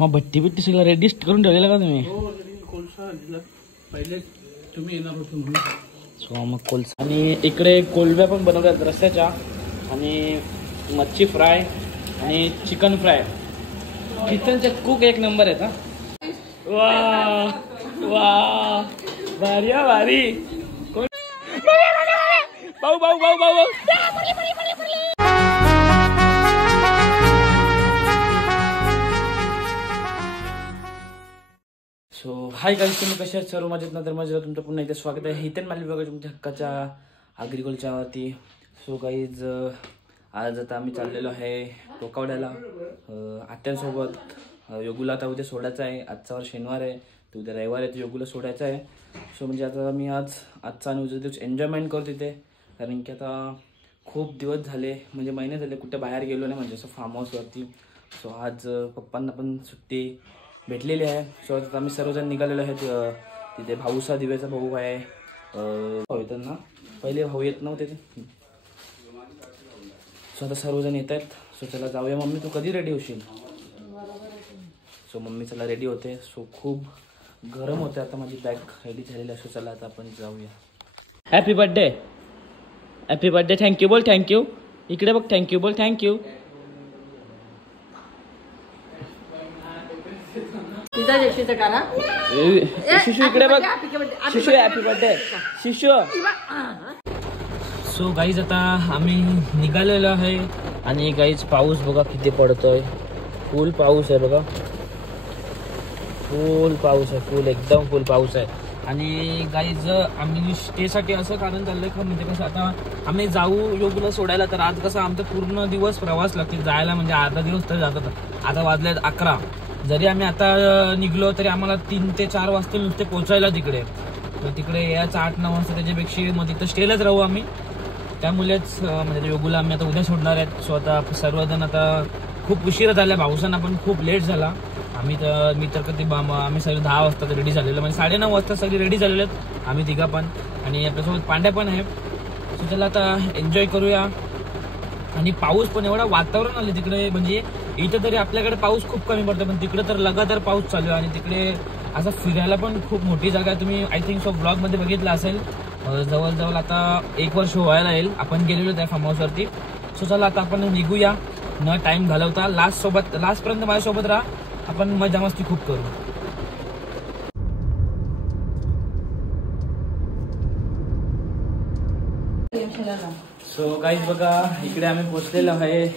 मग भट्टी बिट्टी सगळं रेडी करून ठेवलेलं का तुम्ही? पहिले तुम्ही येणार होतो म्हणून. सो मग कोळसा आणि इकडे कोलब्या पण बनवतात रस्स्याच्या आणि मच्छी फ्राय आणि चिकन फ्राय. किचनचे कुक एक नंबर आहेत. हा वा वा भारी भारी. भाऊ भाऊ भाऊ भाऊ. सो हाय गाईस, तुम्ही कसे आहात? सर्व मजेत ना? तर मजेत तुमचं पुन्हा एकदा स्वागत आहे हितेन माली बघा तुमच्या हक्काच्या ॲग्रिकल्चरवरती. सो गाईज आज आता आम्ही चाललेलो आहे टोकावड्याला आत्यांसोबत. योगूला आता उद्या सोडायचं आहे. आजचा वर शनिवार आहे, तर उद्या रविवार आहे, तर योगूला सोडायचं आहे. सो म्हणजे आता मी आजचा आणि उद्या दिवस एन्जॉयमेंट करतो तिथे, कारण की आता खूप दिवस झाले, म्हणजे महिने झाले कुठे बाहेर गेलो नाही, म्हणजे असं फार्म हाऊसवरती. सो आज पप्पांना पण सुट्टी भेटलेली आहे. सो आता आम्ही सर्वजण निघालेलो आहेत. तिथे भाऊसा दिव्याचा भाऊ आहे. भाऊ येतात ना, पहिले भाऊ येत नव्हते ते. सो आता सर्वजण येत आहेत. सो चला जाऊया. मम्मी तू कधी रेडी होशील? सो मम्मी चला रेडी होते. सो खूप गरम होते. आता माझी बॅग रेडी झालेली आहे. सो चला आता आपण जाऊया. Happy birthday. Happy birthday. Thank you बोल. थँक्यू. इकडे बघ. थँक्यू बोल. थँक्यू. शिशू इकडे बघ. शिशू हॅपी बर्थडे. शिशू. सो गाईज आता आम्ही निघालेलो आहे आणि गाईज पाऊस बघा किती पडतोय. फुल पाऊस आहे बघा. फुल पाऊस आहे. फुल एकदम फुल पाऊस आहे. आणि गाईज आम्ही स्टेसाठी असं कारण चाललंय का, म्हणजे कसं आता आम्ही जाऊ योगूला सोडायला, तर आज कसं आमचा पूर्ण दिवस प्रवास लागतील जायला, म्हणजे अर्धा दिवस तर जातात. आता वाजले 11. जरी आम्ही आता निघलो तरी आम्हाला 3 ते 4 वाजता नुसते पोचायला तिकडे. तर तिकडे यायचं 8-9 वाजता, त्याच्यापेक्षा मग तिथं स्टेलाच राहू आम्ही. त्यामुळेच म्हणजे योगूला आम्ही आता उद्या सोडणार आहेत. सो आता सर्वजण आता खूप उशीर झाला. भाऊसांना पण खूप लेट झाला. मी तर कधी आम्ही सगळे 10 वाजता रेडी झालेलो, म्हणजे 9:30 वाजता सगळे रेडी झालेले आहेत आम्ही तिघा पण. आणि आपल्यासोबत पांड्या पण आहे. सो चला आता एन्जॉय करूया. आणि पाऊस पण एवढा वातावरण आलं तिकडे, म्हणजे इथं तरी आपल्याकडे पाऊस खूप कमी पडतो, पण तिकडे तर लगातार पाऊस चालू आहे. आणि तिकडे असं फिरायला पण खूप मोठी जागा आहे. तुम्ही आय थिंक सो ब्लॉगमध्ये बघितलं असेल. जवळजवळ आता 1 वर्ष व्हायला येईल आपण गेलेलो त्या फार्म हाऊसवरती. सो चला आता आपण निघूया न टाइम घालवता. लास्टपर्यंत माझ्यासोबत राहा. आपण मजा मस्ती खूप करू. सो गाईज बघा इकडे आम्ही पोचलेलो आहे.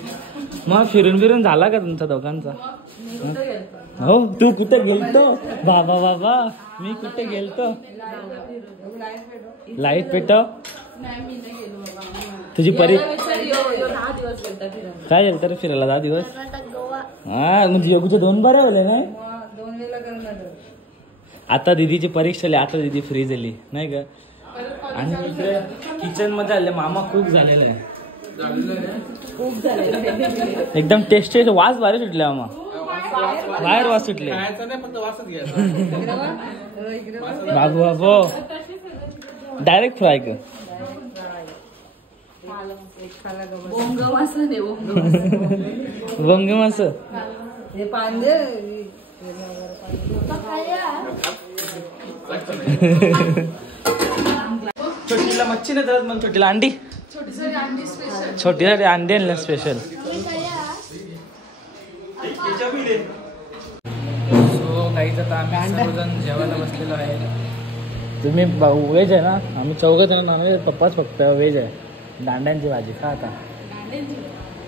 मग फिरून झाला का तुमचा दोघांचा? हो. तू कुठे गेलतो? बाबा बाबा मी कुठे गेलतो? लाईट पेटव. तुझी काय झालं तर फिरायला 10 दिवस? हा म्हणजे योगूचे 2 बारे होले नाही. आता दिदीची परीक्षा आली. आता दिदी फ्री झाली नाही का? आणि इकडे किचन मध्ये आले मामा खूप झालेले आहे. एकदम टेस्टी वास भारी सुटले मामा. बाहेर वास सुटले. बाबू बाबू डायरेक्ट फ्राय कर. बोंग मास छोटीला मच्छी नाही तर मग छोटीला अंडी. छोटीसाठी अंडी आणलं स्पेशल. सो गाईज आता आम्ही सर्वजण जेवायला बसलेलो आहे. तुम्ही व्हेज आहे ना? आम्ही 4 जण नॉनव्हेज. पप्पाच फक्त व्हेज आहे. दांड्यांची भाजी खा आता.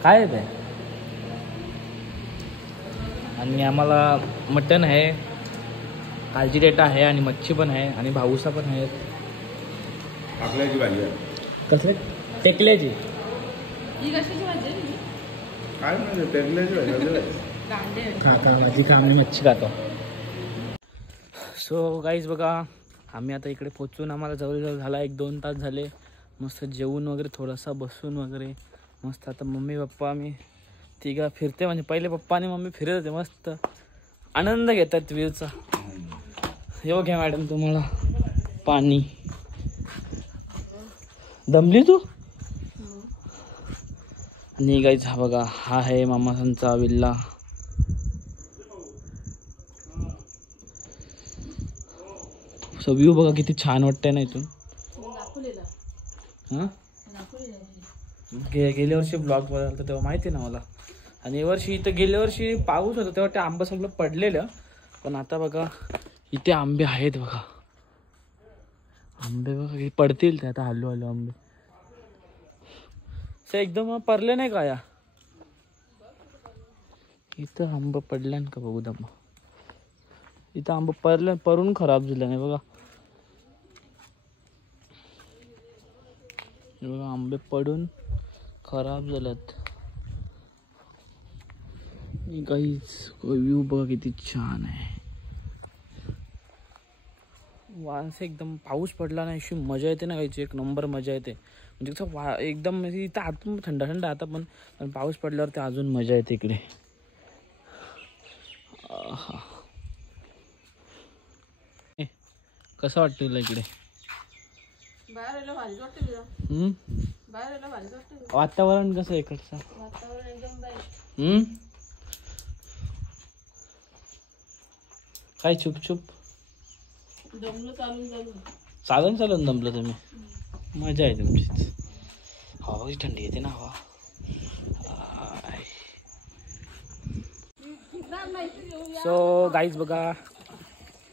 काय आहे ते? आणि आम्हाला मटण आहे, कालची डेटा आहे आणि मच्छी पण आहे आणि भाऊसा पण आहे. आपल्याची भाजी आहे. कसले? टेकल्याची. काय म्हणजे टेकल्याची भाजी? खा माझी खा. आम्ही मच्छी खातो. सो गाईज बघा आम्ही आता इकडे पोचून आम्हाला जवळजवळ झाला 1-2 तास झाले. मस्त जेवून वगैरे थोडासा बसून वगैरे मस्त. आता मम्मी पप्पा आम्ही तिघा फिरते, म्हणजे पहिले पप्पा आणि मम्मी फिरत होते. मस्त आनंद घेतात व्ह्यूचा. येऊ घ्या मॅडम तुम्हाला पाणी. दमली तू? आणि गाईज हा बघा हा आहे मामासांचा विल्ला. सो व्ह्यू बघा किती छान वाटतंय ना इथून. हां गेल्या वर्षी ब्लॉग बघायला तेव्हा माहिती ना मला. आणि यावर्षी इथं गेल्या वर्षी पाऊस होता तेव्हा ते आंबं सगळं पडलेलं. पण आता बघा इथे आंबे आहेत बघा. आंबे बघा पडतील ते आता हलू हलू आंबे. ते एकदम परले नाही का या इथं आंबा पडला का बघू दमा. इथं आंबा परले परून खराब झाला नाही बघा. बघा आंबे पडून खराब झालेत. गाईज व्ह्यू बघा किती छान आहे. वास एकदम पाऊस पडला नाही अशी मजा येते ना गाईची. एक नंबर मजा येते. म्हणजे कसं एकदम इथं आतून थंड थंड आता पण पाऊस पडल्यावर ते अजून मजा येते इकडे. कसं वाटतं तुला इकडे? वातावरण कसं इकडचं? काय चुप चुप चालून चालून दमलं तुम्ही. मजा आहे तुमचीच. हवा थंडी येते ना हवा. सो गाईज बघा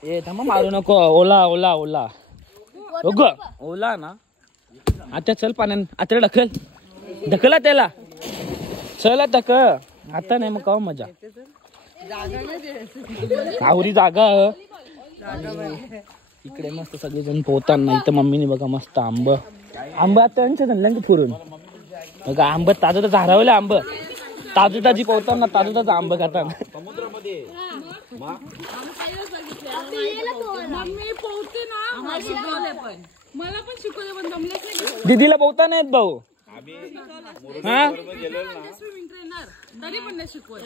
ए थांबा मारू नको. ओला ओला ओला बघ ओला ना. आता चल पाण्यान आता ढकल ढकला त्याला. चल ढकल आता नाही मग का मजा. आवरी जागा इकडे मस्त सगळेजण पोहताना. इथं मम्मीने बघा मस्त आंब आता त्यांच्या धनल्या की पुरून बघा. आंब ताजं ताजं हरवलं. आंब ताजी ताजी पोहताना ताजं ताजं आंब खाताना. समुद्रामध्ये दीदीला पोहता नाहीत भाऊ. हा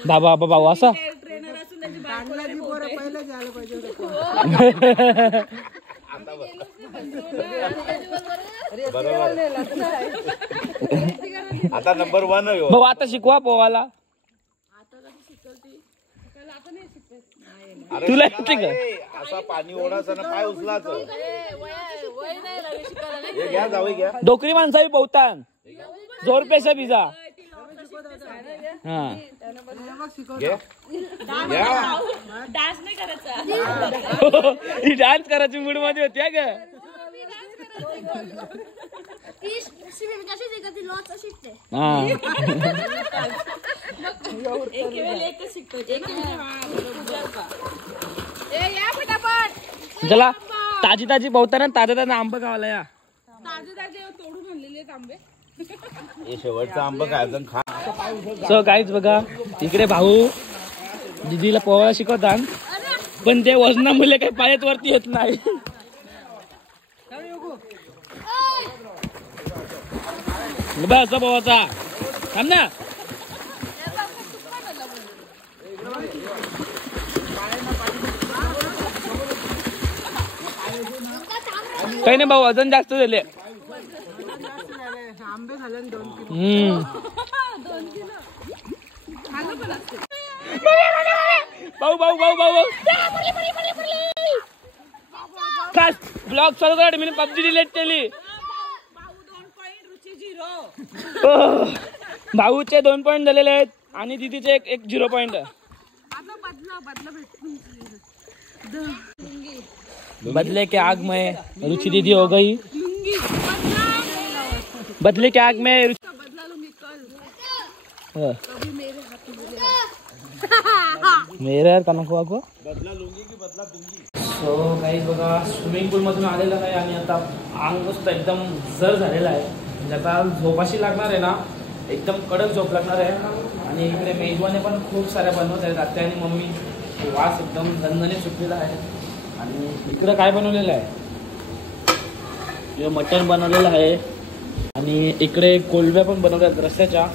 बाबा भाऊ असा आता नंबर 1 भाऊ. आता शिकवा पोवाला. तुला येते का? असा पाणी ओढायचं ना पाय उचलायचं. घ्या जावई घ्या. डोकरी माणसावी पोहतान जोर पेशा बिजा. हा डान्स करायची मूड मध्ये होती ग. चला ताजी ताजी पोहताना ताजा ताजा आंबा खावाला या. तोडून आणलेले आंबे. हे शेवटचा आंबा काय अजून खा. सो गाईज बघा इकडे भाऊ दीदीला पोहायला शिकवतात. पण ते वजनामुळे काही पायात वरती येत नाही. बस पोहायचा थांब ना. काही नाही भाऊ वजन जास्त झाले. भाऊ भाऊ भाऊ भाऊ ब्लॉग चालू करा. मी पबजी डिलीट केली. भाऊचे 2 पॉइंट झालेले आहेत आणि दीदीचे एक 0 पॉइंट. बदले के आग में रुचि दीदी हो गई. बदले के आग में मेरे यार कनको को बदला लूंगी की बदला दूंगी. सो काही बघा स्विमिंग पूल मधून आलेलं आहे आणि आता अंग मस्त एकदम जर झालेला आहे. म्हणजे आता झोपाशी लागणार आहे ना. एकदम कडक झोप लागणार आहे. आणि इकडे मेजवाने पण खूप साऱ्या बनवत आहेत. आत्या आणि मम्मी. वास एकदम झणझणीत सुटलेला आहे. आणि इकडं काय बनवलेलं आहे मटण बनवलेलं आहे. आणि इकडे कोलब्या पण बनवल्या आहेत रस्स्याच्या.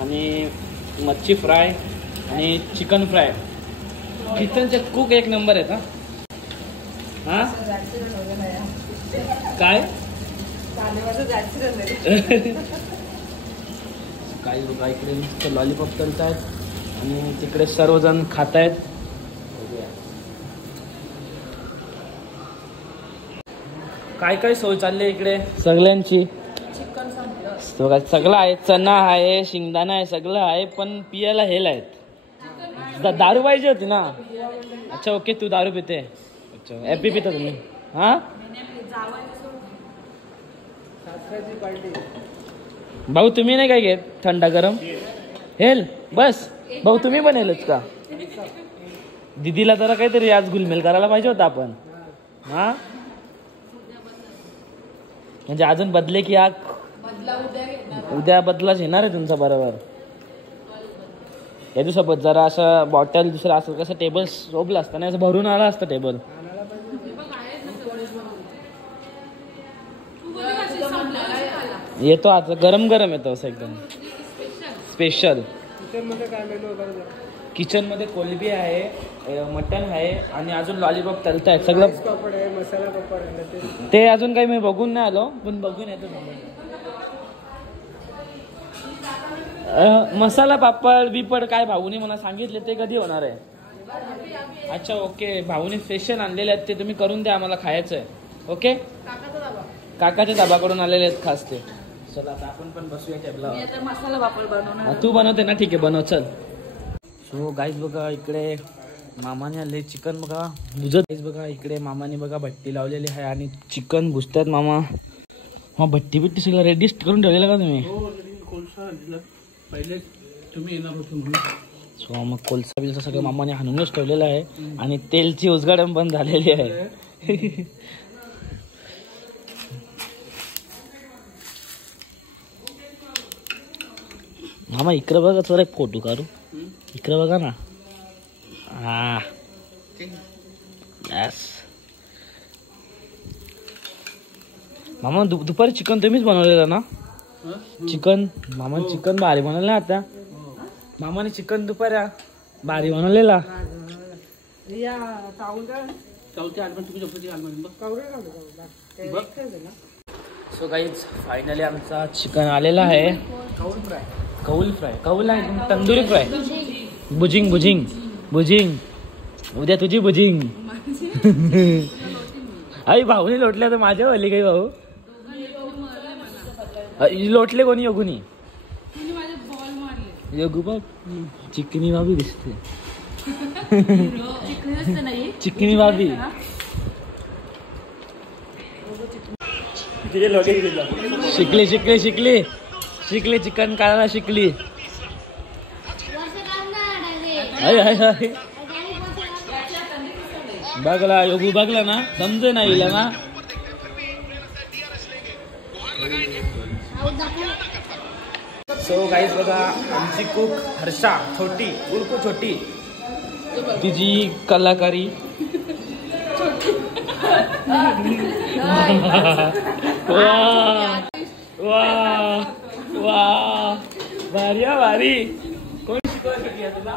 आणि मच्छी फ्राय आणि चिकन फ्राय. किचनचे कुक एक नंबर आहेत. हा काय काही बघा इकडे नुसतं लॉलीपॉप तळत आहेत आणि तिकडे सर्वजण खात आहेत. काय काय सोय चालली आहे इकडे सगळ्यांची? सगळं आहे, चना आहे, शेंगदाणा आहे, सगळं आहे, पण पियाला हेल आहेत. दारू पाहिजे होती ना? अच्छा ओके, तू दारू पिते? अच्छा, एपी पिता तुम्ही? हा भाऊ तुम्ही नाही काय घेत थंडा गरम हेल? बस भाऊ तुम्ही पण हेलच का? दीदीला जरा काहीतरी आज गुलमेल करायला पाहिजे होता आपण. हा म्हणजे अजून बदले की आग उद्या बदलाच येणार आहे तुमचा बरोबर. या दिवसात जरा असं बॉटल दुसरं असं कसं टेबल सोबलं असतं ना, असं भरून आला असतं टेबल. येतो आता गरम गरम येतो असं एकदम स्पेशल. किचन मध्ये कोलबी आहे, मटन आहे आणि अजून लॉलीपॉप तलत आहे सगळं. ते अजून काही मी बघून नाही आलो, पण बघून येतो. मसाला पापड बिपड काय भाऊनी मला सांगितले ते कधी होणार आहे? अच्छा ओके, भाऊनी स्पेशल आणलेले आहेत ते तुम्ही करून द्या, आम्हाला खायचं आहे. ओके, काकाच्या दाबाकडून आलेले आहेत खास ते. चला आता आपण पण बसूया टेबलावर. मसाला पापड बनवणार. तू बनवते ना? ठीक आहे बनव चल. सो गाईज बघा इकडे मामाने आले चिकन बघा भुजत. गाईज बघा इकडे मामाने बघा भट्टी लावलेली आहे आणि चिकन भुजतात मामा. हा भट्टी बिट्टी सगळं रेडी करून ठेवलेलं का तुम्ही? पहिले तुम्ही येणार होते म्हणून. सो मग कोलसा बिलसा सगळं मामाने हाणूनच ठेवलेलं आहे आणि तेलची उजगाडण पण झालेली आहे. मामा इकडे बघा थोडा एक फोटो काढू. इकडे बघा ना. हा यस मामा दुपारी चिकन तुम्हीच बनवलेलं ना? चिकन मामा चिकन भारी बनवलं ना आता. मामाने चिकन दुपारी भारी बनवलेला. सो गाईज फायनली आमचा चिकन आलेला आहे. कौल फ्राय कौल आहे तंदुरी फ्राय. बुजिंग बुजिंग बुजिंग उद्या तुझी बुजिंग. आई भाऊने लोटल्या तर माझ्या वाली काही भाऊ लोटले कोणी? योगुनी योगू बघ चिकनी भाभी दिसते. चिकनी भाभी शिकली शिकली शिकली शिकली चिकन काढायला शिकली. बघला योगू बघला ना समजे ना हिला ना. सो गाईज बघा आमची कुक हर्षा छोटी उर्फ छोटी तिची कलाकारी. वा वा भारी भारी. कोण शिकवली तुला?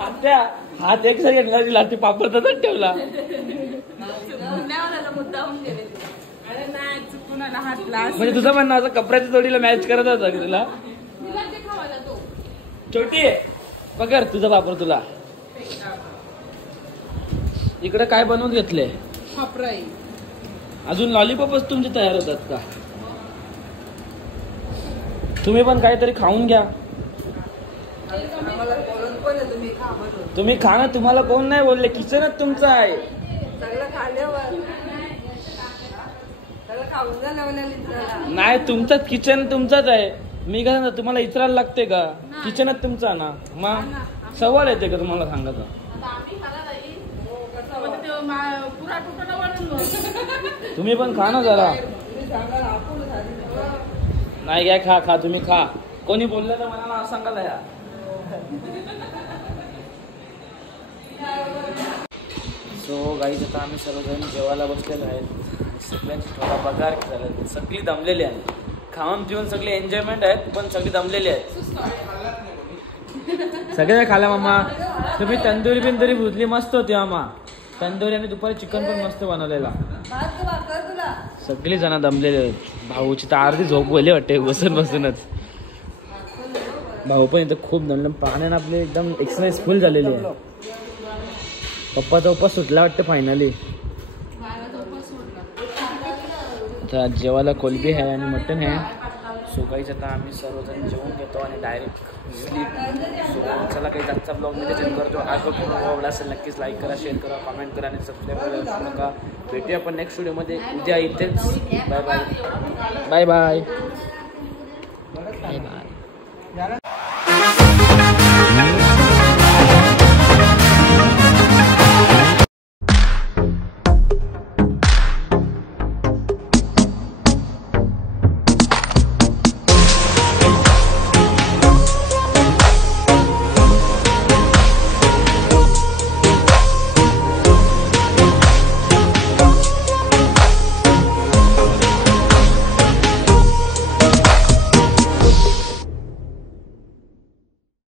आत्या हात एक सगळ्या घेतला ती पापड तसंच ठेवला. म्हणजे तुझं म्हणणं असं कपड्याच्या जोडीला मॅच करत होता की तुला? छोटी पकड तुझा पापड तुला. इकडे काय बनवून घेतले? अजून लॉलीपॉपच तुमचे तयार होतात का? तुम्ही पण काहीतरी खाऊन घ्या. तुम्ही खा ना, तुम्हाला कोण नाही बोलले? किचनच तुमचं आहे. नाही तुमचंच किचन तुमचंच आहे. मी काय तुम्हाला इतरायला लागते का? किचनच तुमचा ना. मग सवाल येते का तुम्हाला सांगायचं? तुम्ही पण खा ना जरा. नाही काय खा खा तुम्ही खा. कोणी बोललं तर मला नाव सांगायला या. सो गाईज आता आम्ही सर्वजण जेवायला बसलेलो आहेत. सगळ्यांची थोडा पगार झाला. सगळी दमलेली आहे. खाऊन पिऊन सगळी एन्जॉयमेंट आहेत पण सगळी दमलेली आहेत. सगळे खाला मामा. तुम्ही तंदुरी बिंदुरी भुजली मस्त होती मामा. तंदुरी आणि दुपारी चिकन पण मस्त बनवलेला. सगळी जण दमलेले आहेत. भाऊची तर अर्धी झोप गेली वाटते बसून बसूनच. भाऊ पण इथं खूप दमले. पाण्याने आपले एकदम एक्सरसाइज फुल झालेली आहे. पप्पाचा उपवास सुटला वाटतं फायनली. आता जेवायला कोलबी आहे आणि मटन आहे. सो काहीच आता आम्ही सर्वजण जेवून घेतो आणि डायरेक्ट स्लीप. सो चला काही जास्त ब्लॉग मी त्याच्यात करतो. आज पूर्ण आवडला असेल नक्कीच लाईक करा, शेअर करा, कमेंट करा आणि सबस्क्राईब करायला विसरू नका. भेटूया आपण नेक्स्ट व्हिडिओमध्ये उद्या इथेच. Bye bye bye bye bye bye.